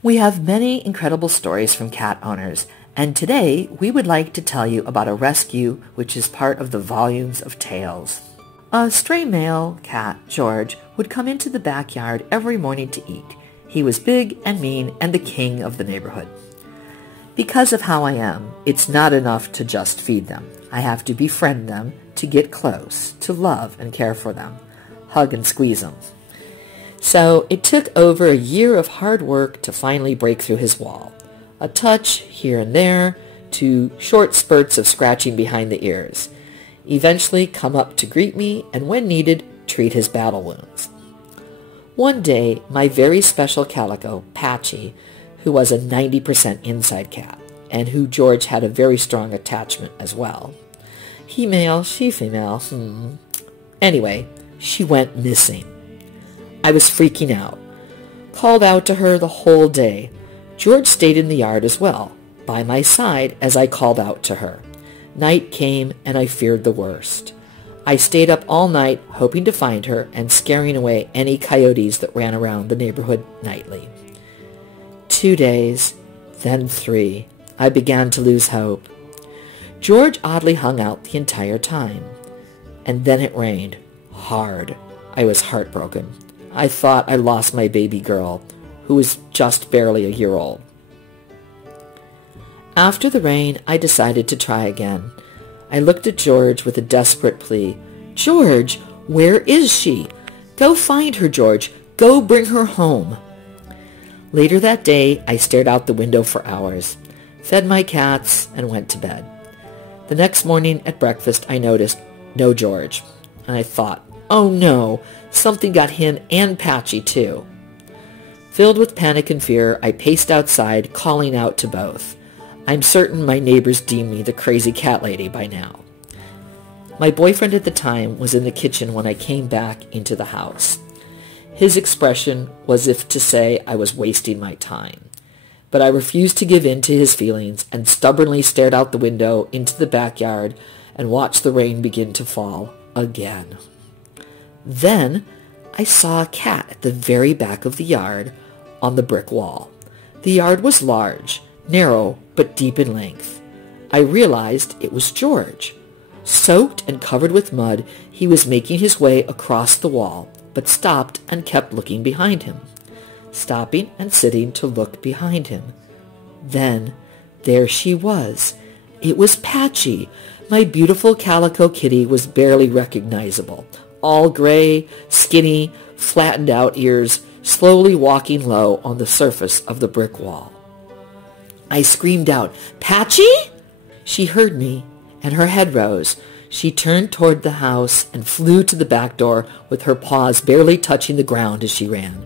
We have many incredible stories from cat owners, and today we would like to tell you about a rescue which is part of the volumes of tales. A stray male cat, George, would come into the backyard every morning to eat. He was big and mean and the king of the neighborhood. Because of how I am, it's not enough to just feed them. I have to befriend them, to get close, to love and care for them, hug and squeeze them. So it took over a year of hard work to finally break through his wall. A touch here and there, to short spurts of scratching behind the ears. Eventually come up to greet me and when needed, treat his battle wounds. One day, my very special calico, Patchy, who was a 90% inside cat, and who George had a very strong attachment as well. He male, she female, Anyway, she went missing. I was freaking out. Called out to her the whole day. George stayed in the yard as well, by my side as I called out to her. Night came and I feared the worst. I stayed up all night hoping to find her and scaring away any coyotes that ran around the neighborhood nightly. 2 days, then 3. I began to lose hope. George oddly hung out the entire time. And then it rained. Hard. I was heartbroken. I thought I lost my baby girl, who was just barely a year old. After the rain, I decided to try again. I looked at George with a desperate plea. "George, where is she? Go find her, George. Go bring her home." Later that day, I stared out the window for hours, fed my cats, and went to bed. The next morning at breakfast, I noticed no George, and I thought, oh no, something got him and Patchy too. Filled with panic and fear, I paced outside, calling out to both. I'm certain my neighbors deem me the crazy cat lady by now. My boyfriend at the time was in the kitchen when I came back into the house. His expression was as if to say I was wasting my time. But I refused to give in to his feelings and stubbornly stared out the window into the backyard and watched the rain begin to fall again. Then I saw a cat at the very back of the yard on the brick wall. The yard was large, narrow, but deep in length. I realized it was George. Soaked and covered with mud, he was making his way across the wall, but stopped and kept looking behind him, stopping and sitting to look behind him. Then there she was. It was Patchy. My beautiful calico kitty was barely recognizable, all gray, skinny, flattened out ears, slowly walking low on the surface of the brick wall. I screamed out, "Patchy?" She heard me, and her head rose. She turned toward the house and flew to the back door with her paws barely touching the ground as she ran.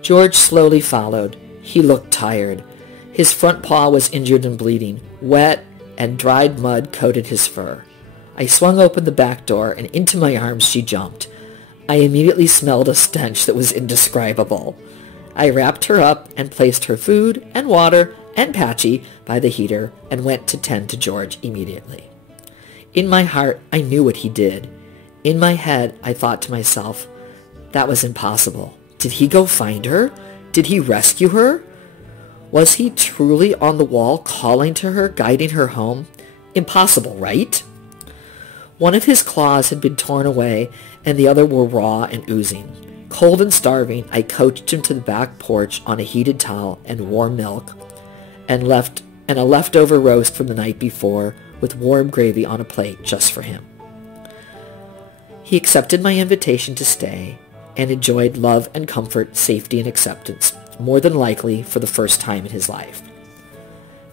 George slowly followed. He looked tired. His front paw was injured and bleeding. Wet and dried mud coated his fur. I swung open the back door, and into my arms she jumped. I immediately smelled a stench that was indescribable. I wrapped her up and placed her food and water and Patchy by the heater and went to tend to George immediately. In my heart, I knew what he did. In my head, I thought to myself, that was impossible. Did he go find her? Did he rescue her? Was he truly on the wall calling to her, guiding her home? Impossible, right? One of his claws had been torn away, and the other were raw and oozing. Cold and starving, I coached him to the back porch on a heated towel and warm milk, and a leftover roast from the night before with warm gravy on a plate just for him. He accepted my invitation to stay and enjoyed love and comfort, safety and acceptance, more than likely for the first time in his life.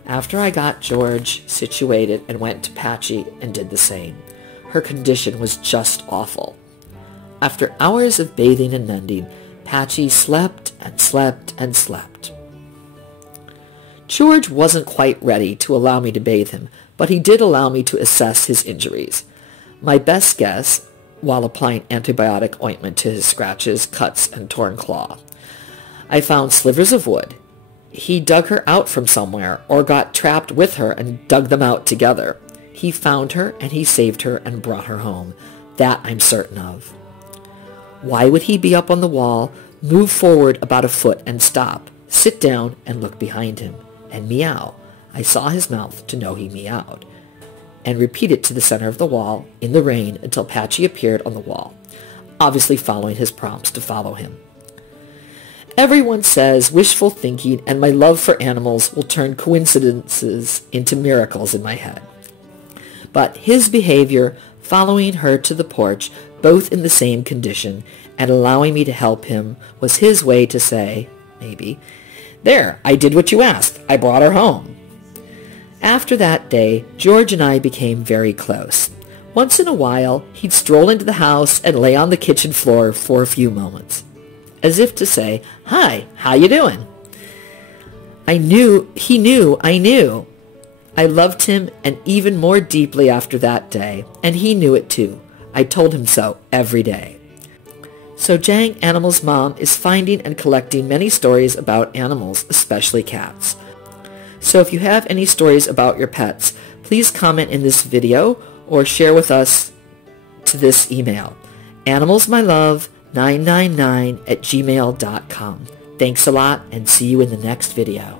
After I got George situated and went to Patchy and did the same, her condition was just awful. After hours of bathing and mending, Patchy slept and slept and slept. George wasn't quite ready to allow me to bathe him, but he did allow me to assess his injuries. My best guess, while applying antibiotic ointment to his scratches, cuts, and torn claw. I found slivers of wood. He dug her out from somewhere, or got trapped with her and dug them out together. He found her, and he saved her and brought her home. That I'm certain of. Why would he be up on the wall, move forward about a foot, and stop? sit down and look behind him, and meow. I saw his mouth to know he meowed, and repeat it to the center of the wall in the rain until Patchy appeared on the wall, obviously following his prompts to follow him. Everyone says wishful thinking and my love for animals will turn coincidences into miracles in my head. But his behavior, following her to the porch, both in the same condition, and allowing me to help him, was his way to say, maybe, "There, I did what you asked. I brought her home." After that day, George and I became very close. Once in a while, he'd stroll into the house and lay on the kitchen floor for a few moments, as if to say, "Hi, how you doing?" He knew I knew. I loved him, and even more deeply after that day, and he knew it too. I told him so every day. So Jang, Animal's mom, is finding and collecting many stories about animals, especially cats. So if you have any stories about your pets, please comment in this video or share with us to this email, animalsmylove999@gmail.com. Thanks a lot, and see you in the next video.